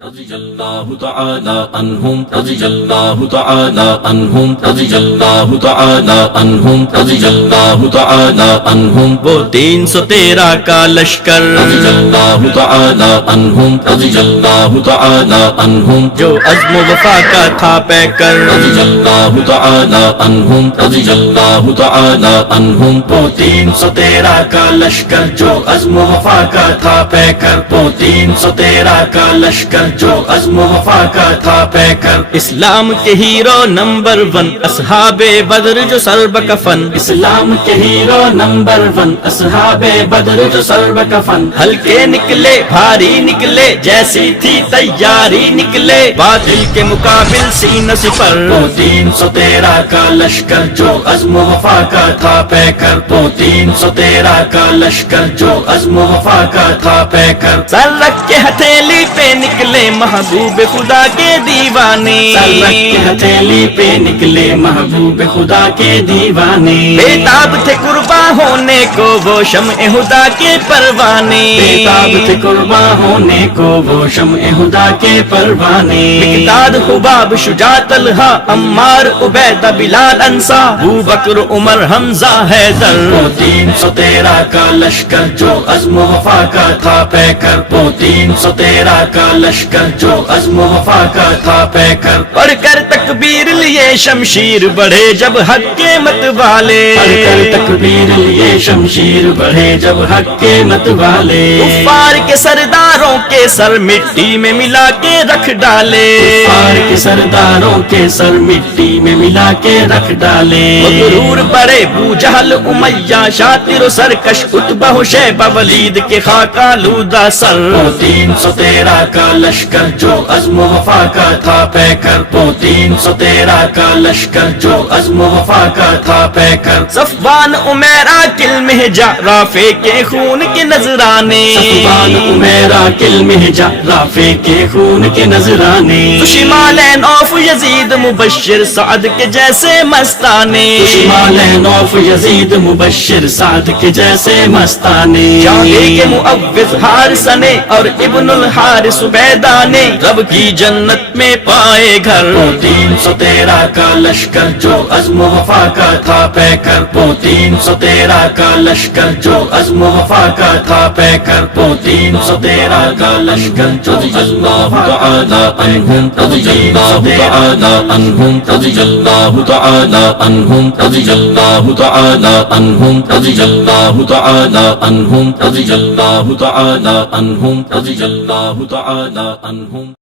رضی اللہ تعالی عنہم رضی اللہ تعالی عنہم رضی اللہ تعالی عنہم رضی اللہ تعالی عنہم وہ 313 کا لشکر رضی اللہ تعالی عنہم رضی اللہ تعالی عنہم جو عزم و وفا کا تھا پیکر رضی اللہ تعالی عنہم رضی اللہ تعالی عنہم وہ 313 کا لشکر جو عزم و وفا کا تھا پیکر وہ 313 کا لشکر جو عزم و وفا کا تھا پیکر اسلام کے ہیرو نمبر 1 اصحاب بدر جو سر بکفن اسلام کے ہیرو نمبر 1 اصحاب بدر جو سر بکفن ہلکے نکلے بھاری نکلے جیسی تھی تیاری نکلے باطل کے مقابل سینہ سپر وہ 313 کا لشکر جو عزم و وفا کا تھا پیکر وہ 313 کا لشکر جو عزم و وفا کا تھا پیکر سر رکھ کے ہتھیلی پہ نکلے محبوب خدا کے دیوانے سر رکھ کے ہتھیلی پہ نکلے محبوب خدا کے دیوانے بےتاب تھے قرباں ہونے کو وہ شمع خدا کے پروانے بےتاب تھے قرباں ہونے کو وہ شمع خدا کے پروانے مقداد حباب شجاع طلحہ عمار عبیدہ بلال انصا ابو بکر عمر حمزہ حیدر وہ 313 کا لشکر جو عزم و وفا کا تھا پیکر وہ 313 کا لشکر جو عزم و وفا کا تھا پیکر پڑھ کر تکبیر لیے شمشیر بڑھے جب حق کے مت والے پڑھ کر تکبیر لیے شمشیر بڑھے جب حق کے مت والے کفار کے سرداروں کے سر مٹی میں ملا کے رکھ ڈالے کفار کے سرداروں کے سر مٹی میں ملا کے رکھ ڈالے مغرور بڑے ابو جہل امیہ شاطر و سرکش عتبہ و شیبہ ولید کے خاک آلودہ سر وہ 313 کا لشکر جو عزم و وفا کا تھا پیکر وہ 313 کا لشکر جو عزم و وفا کا تھا پیکر صفوان امیرہ کل مہجا رافع کے خون کے نذرانے صفوان امیرہ کل مہجا رافع کے خون کے نذرانے شمالین اوف یزید مبشر سعد کے جیسے مستانے شمالین اوف یزید مبشر سعد کے جیسے مستانے جانے کے معوذ حارثنے اور ابن الحارث عبیدہ نے رب کی جنت میں پائے گھر وہ 313 کا لشکر جو عزم و وفا کا تھا پیکر وہ 313 کا لشکر جو عزم و وفا کا تھا پیکر وہ 313 کا لشکر جو عزم و وفا تعالی عنہم رضی اللہ تعالی عنہم رضی اللہ تعالی عنہم رضی اللہ تعالی عنہم رضی اللہ تعالی عنہم رضی اللہ تعالی عنہم رضی اللہ تعالی عنہم